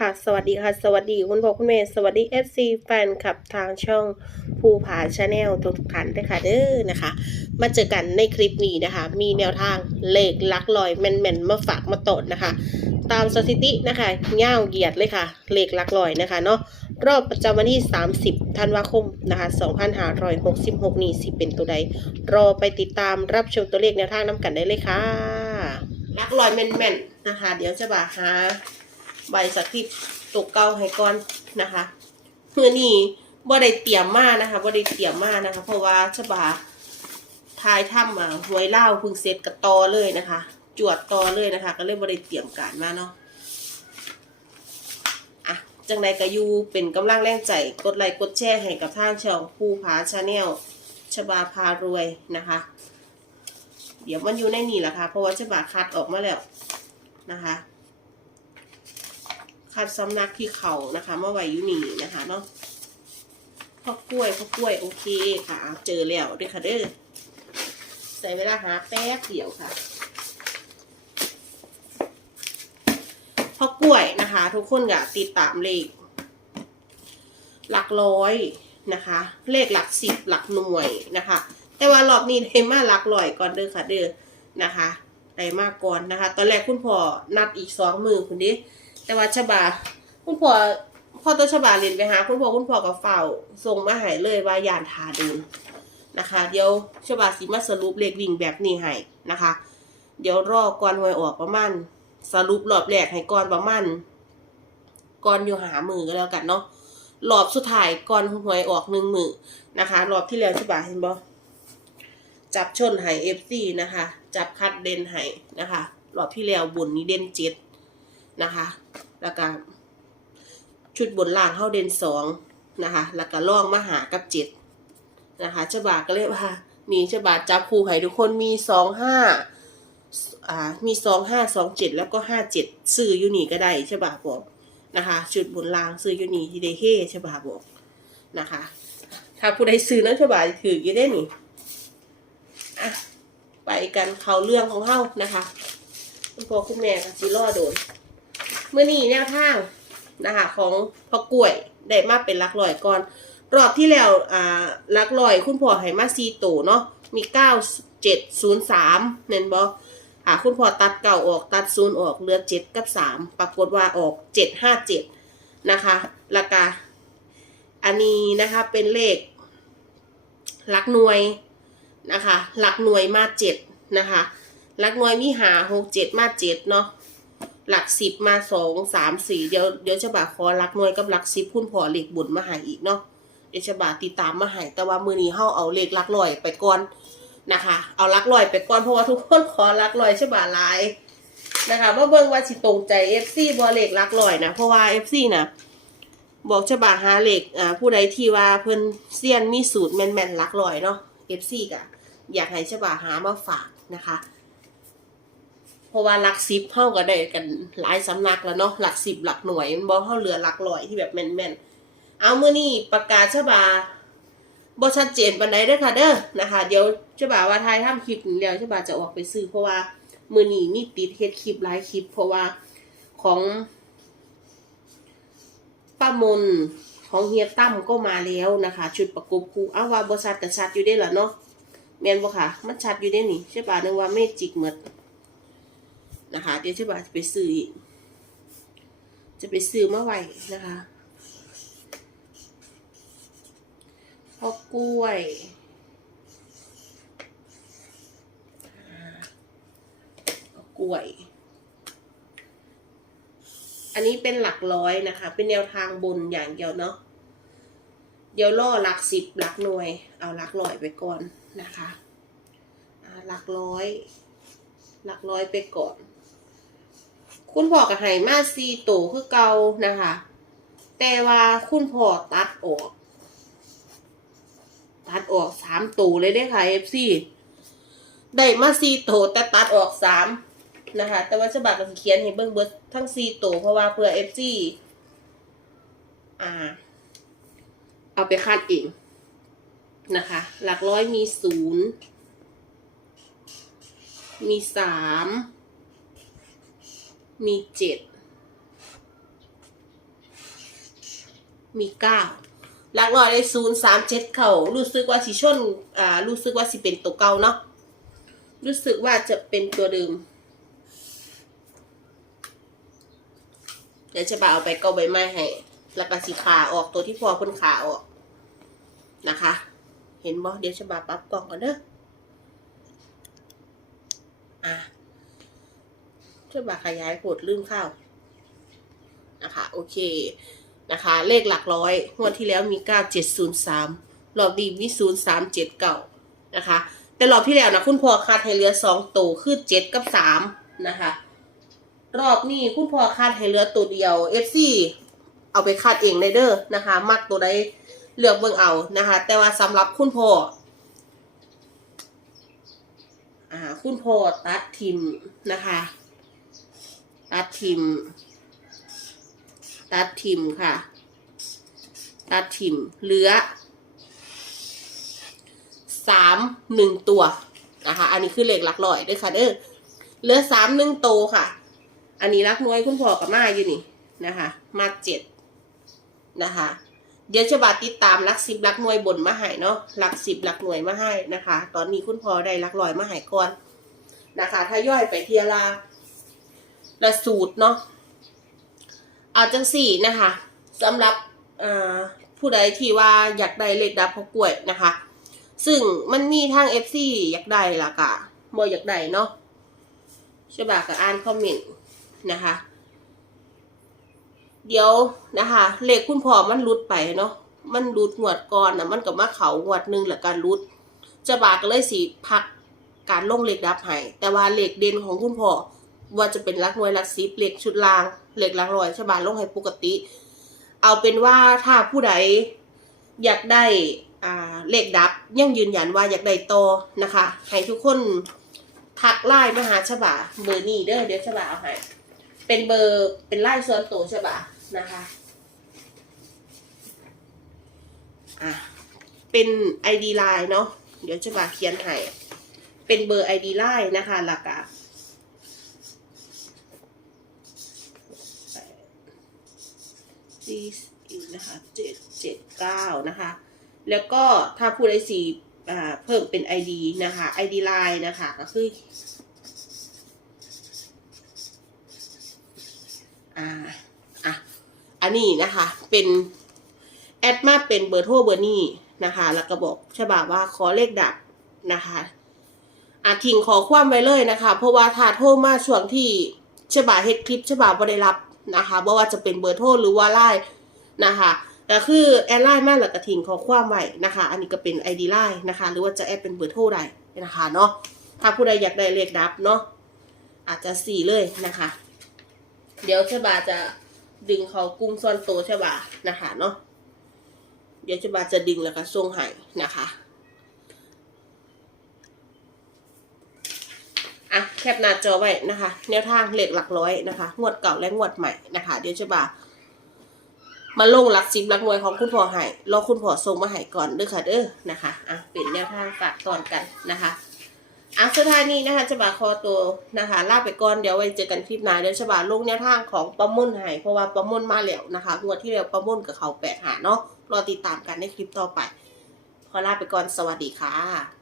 ค่ะ สวัสดีค่ะ สวัสดีคุณพ่อคุณแม่ สวัสดี FC แฟนคลับทางช่องภูผาชาแนลทุกท่านด้วยค่ะเด้อนะคะ มาเจอกันในคลิปนี้นะคะ มีแนวทางเลขลักลอยแม่นๆมาฝากมาตดนะคะ ตามสถิตินะคะเง่าวเหยียดเลยค่ะ เลขลักลอยนะคะเนาะรอบประจำวันที่ 30 ธันวาคม นะคะ 2566 นี้สิเป็นตัวใด รอไปติดตามรับชมตัวเลขแนวทางน้ำกันได้เลยค่ะ ลักลอยแม่นๆ นะคะ เดี๋ยวจะบ่าหา ใบสคริปต์ตกเก่าให้ก่อนนะคะเพื่อนี่บ่ได้เตรียมมานะคะบ่ได้เตรียมมานะคะ เพราะว่าฉบาทายถ้ำอะหวยเล่าพึ่งเสร็จกับตอเลยนะคะ จวดตอเลยนะคะ ก็เลยบ่ได้เตรียมการมาเนาะอะจังใดก็อยู่เป็นกำลังแรงใจกดไลค์กดแชร์ให้กับท่างช่องภูผาชาแนลฉบาพารวยนะคะ เดี๋ยวมันอยู่ในนี่แหละค่ะเพราะว่าฉบาคัดออกมาแล้วนะคะ คัดสำนักที่เขานะคะเมื่อไวยู่นี่นะคะเนาะพ่อกล้วยพ่อกล้วยโอเคค่ะ เจอแล้วเด้วยค่ะเด้อใส่เวลาหาแป๊บเดียวค่ะพ่อกล้วยนะคะ ทุกคนก็ติดตามเลข หลักร้อยนะคะ เลขหลักสิบหลักหน่วยนะคะ แต่ว่ารอบนี้ได้มาหลักร้อยก่อนเด้อค่ะเด้อนะคะได้มากก่อนนะคะ ตอนแรกคุณพ่อนัดอีกสองมือคุณดิ แต่ว่าฉบาคุณพ่อพ่อตัวฉบาเรียนไปหาคุณพ่อคุณพ่อกับเฝ้าส่งมาให้เลยว่ายานทาเดินนะคะ เดี๋ยวฉบาสิมาสรุปเลขวิ่งแบบนี้ให้นะคะ เดี๋ยวรอก่อนหวยออกประมาณสรุปรอบแรกให้ก่อนประมาณก่อนอยู่หามือก็แล้วกันเนาะรอบสุดท้ายก่อนหวยออกหนึ่งมือนะคะรอบที่แล้วฉบาเห็นบ่จับชนให้เอฟซีนะคะ จับคัดเด่นให้นะคะรอบที่แล้วบุญนี้เด่นเจ็ดนะคะ แล้วก็ชุดบนล่างเข้าเด่นสองนะคะ แล้วก็ล่องมาหากับเจ็ดนะคะฉบาก็เลยว่ามีฉบาจับคู่ให้ทุกคนมีสองห้าอ่ามีสองห้าสองเจ็ดแล้วก็ห้าเจ็ดซื้อยูนี่ก็ได้ฉบาบอกนะคะ ชุดบนล่างซื้อยูนี่ที่ได้เฮ่ฉบาบอกนะคะ ถ้าผู้ใดซื้อนั้นฉบาถือยี่ได้นี่อะไปกันเขาเรื่องของเฮานะคะคุณพ่อคุณแม่ก็สิรอโดน เมื่อนี้แนวทางนะคะของพอกล้วยได้มาเป็นลักลอยก่อน รอบที่แล้วอ่าลักลอยคุณพ่อให้มาซีโตเนาะมีเก้าเจ็ดศูนย์สามเน้นบออ่าคุณพ่อตัดเก่าออกตัดศูนย์ออกเหลือเจ็ดกับสามปรากฏว่าออกเจ็ดห้าเจ็ดนะคะแล้วก็อันนี้นะคะเป็นเลขหลักหน่วยนะคะหลักหน่วยมาเจ็ดนะคะหลักหน่วยมีหาหกเจ็ดมาเจ็ดเนาะ หลักสิบมาสองสามสี่เดี๋ยวเดี๋ยวฉบาขอหลักหน่วยกับหลักสิบพุ่นพอเหล็กบุญมาหายอีกเนาะเดี๋ยวฉบาติดตามมาหายแต่ว่ามือนี้เฮาเอาเหลขหลักลอยไปก่อนนะคะ เอาลักลอยไปก่อนเพราะว่าทุกคนขอลักลอยฉบาหลายนะคะมาเบิ่งว่าสิตรงใจ FC บ่เหลขหลักลอยนะเพราะว่า FC นะบอกฉบาหาเหลขอ่าผู้ใดที่ว่าเพิ่นเซียนมีสูตรแม่นๆหลักลอยเนาะ FC ก็อยากให้ฉบาหามาฝากนะคะ เพราะว่าหลักสิบเข้าก็ได้กันหลายสำนักแล้วเนาะหลักสิบหลักหน่วยมันบอกเข้าเหลือหลักร้อยที่แบบแม่นๆเอาเมื่อนี้ประกาศฉบาบอชัดเจนปันไดเด้อค่ะเด้อนะคะ เดี๋ยวฉบาว่าทายทำคลิปนี้แล้วฉบาจะออกไปซื้อเพราะว่ามือนี้มีติดเฮ็ดคลิปหลายคลิป เพราะว่าของป้ามนของเฮียตั้มก็มาแล้วนะคะ ชุดประกบคู่เอาว่าบอชัดแต่ชัดอยู่ได้เหรอเนาะแม่นบ่ค่ะ มันชัดอยู่ได้นี่ใช่ป่ะนึกว่าเมจิกเหมือน นะคะเดี๋ยวจะบาจะไปซื้ออีก จะไปซื้อมาไว้นะคะพอกล้วยอ่าพ่อกล้วย อันนี้เป็นหลักร้อยนะคะ เป็นแนวทางบนอย่างเดียวเนาะ เดี๋ยวล่อหลักสิบหลักหน่วย เอาหลักร้อยไปก่อนนะคะหลักร้อย หลักร้อยไปก่อน คุณพ่อกับไห้มาซีโตคือเก่านะคะ แต่ว่าคุณพ่อตัดออก ตัดออกสามตัวเลยได้ค่ะเอฟซีได้มาซีโตแต่ตัดออกสามนะคะ แต่ว่าฉบับมันเขียนให้เบิ้งเบิดทั้งซีโตเพราะว่าเพื่อเอฟซีอ่า เอาไปคาดเองนะคะ หลักร้อยมีศูนย์มีสาม มีเจ็ด มีเก้าหลักร้อยได้ศูนย์สามเจ็ดเขารู้สึกว่าสิชน อ่า รู้สึกว่าสิเป็นตัวเก่าเนาะ รู้สึกว่าจะเป็นตัวเดิม เดี๋ยวจะบ่าเอาไปเกาใบไม้ให้ แล้วก็สีขาออกตัวที่พอเพิ่นขาออกนะคะ เห็นบ่เดี๋ยวจะบ่าปรับกล่องก่อนเด้อ อะ จะบ่าขยายผดลืมข้าวนะคะโอเคนะคะ เลขหลักร้อยงวดที่แล้วมี 9703 รอบนี้มี 0379 นะคะ แต่รอบที่แล้วนะคุณพ่อคาดให้เหลือ2ตัวคือ 7 กับ 3 นะคะ รอบนี้คุณพ่อคาดให้เหลือตัวเดียว FC เอาไปคาดเองได้เด้อนะคะ มักตัวใดเลือกเบิ่งเอานะคะ แต่ว่าสำหรับคุณพ่ออ่าคุณพ่อตัดทิมนะคะ ตัดทิม ตัดทิมค่ะ ตัดทิม เหลือสามหนึ่งตัวนะคะ อันนี้คือเลขหลักร้อยด้วยค่ะเด้อเหลือสามหนึ่งโตค่ะ อันนี้รักน้อยคุณพ่อกับมาอยู่นี่นะคะ มาเจ็ดนะคะ เดี๋ยวจะบาติดตามรักสิบรักหน่วยบนมาให้เนาะรักสิบรักหน่วยมาให้นะคะ ตอนนี้คุณพ่อได้รักลอยมาให้ก่อนนะคะ ถ้าย่อยไปเทียละ ละสูตรเนาะเอาจังสี่นะคะสำหรับผู้ใดที่ว่าอยากได้เลขดับพอกล้วยนะคะ ซึ่งมันมีทาง FC อยากได้ละกะบ่อยากได้เนาะใช่ปะก็อ่านคอมเมนต์นะคะ เดี๋ยวนะคะ เลขคุณพ่อมันรุดไปเนาะมันรุดงวดก่อนนะมันก็มาเขางวดหนึ่งแล้วการรุดจะบากเลยสิพักการลงเลขดับให้แต่ว่าเลขเด่นของคุณพ่อ ว่าจะเป็นหลักหน่วยหลักสิบเลขชุดลางเลขหลักร้อยเจะบาลงให้ปกติ เอาเป็นว่าถ้าผู้ใดอยากได้เลขดับยังยืนยันว่าอยากได้โตนะคะ ให้ทุกคนทักไลน์มาหาฉบาเบอร์นี้เด้อเดี๋ยวฉบาเอาให้เป็นเบอร์เป็นไล่ส่วนตัวใช่ปะนะคะอะเป็น ID ไลน์เนาะเดี๋ยวจะมาเขียนให้เป็นเบอร์ ID ไลน์นะคะหลักอะ สี่นะคะเจ็ดเจ็ดเก้านะคะ แล้วก็ถ้าผู้ใดสีอ่าเพิ่มเป็น ID นะคะ ID ไลน์นะคะก็คืออ่าอะอันนี้นะคะเป็นแอดมาเป็นเบอร์โทรเบอร์นี้นะคะ แล้วก็บอกฉบับว่าขอเลขดับนะคะอาทิ้งขอความไว้เลยนะคะ เพราะว่าถ้าโทรมาช่วงที่ฉบับเฮ็ดคลิปฉบับบ่ได้รับ นะคะบ่ว่าจะเป็นเบอร์โทรหรือว่าไลน์นะคะแต่คือแอดไลน์มาแล้วก็ทิ้งขอความไว้นะคะ อันนี้ก็เป็น ID ไลน์นะคะ หรือว่าจะแอดเป็นเบอร์โทรได้นะคะเนาะถ้าผู้ใดอยากได้เลขดับเนาะอาจจะสี่เลยนะคะ เดี๋ยวเชบาจะดึงเขากุ้งซ่อนโตวชบานะคะเนาะเดี๋ยวเชบาจะดึงแล้วก็ส่งให้นะคะ อะ แคปหน้าจอไว้นะคะ แนวทางเหลขหลักร้อยนะคะ งวดเก่าและงวดใหม่นะคะ เดี๋ยวชบามาลงหลักสิบหลักหน่วยของคุณพ่อให้รอคุณพ่อส่งมาให้ก่อนเด้อค่ะเด้อนะคะอะเป็นแนวทางฝากก่อนกันนะคะอะสุดท้ายนี้นะคะฉบาคอตัวนะคะลาไปก่อนเดี๋ยวไว้เจอกันคลิปหน้าเดี๋ยวฉบาลงแนวทางของประมุ่นให้เพราะว่าประมุ่นมาแล้วนะคะงวดที่แล้วประมุ่นกับเขาแปดหาเนาะรอติดตามกันในคลิปต่อไป ขอลาไปก่อนสวัสดีค่ะ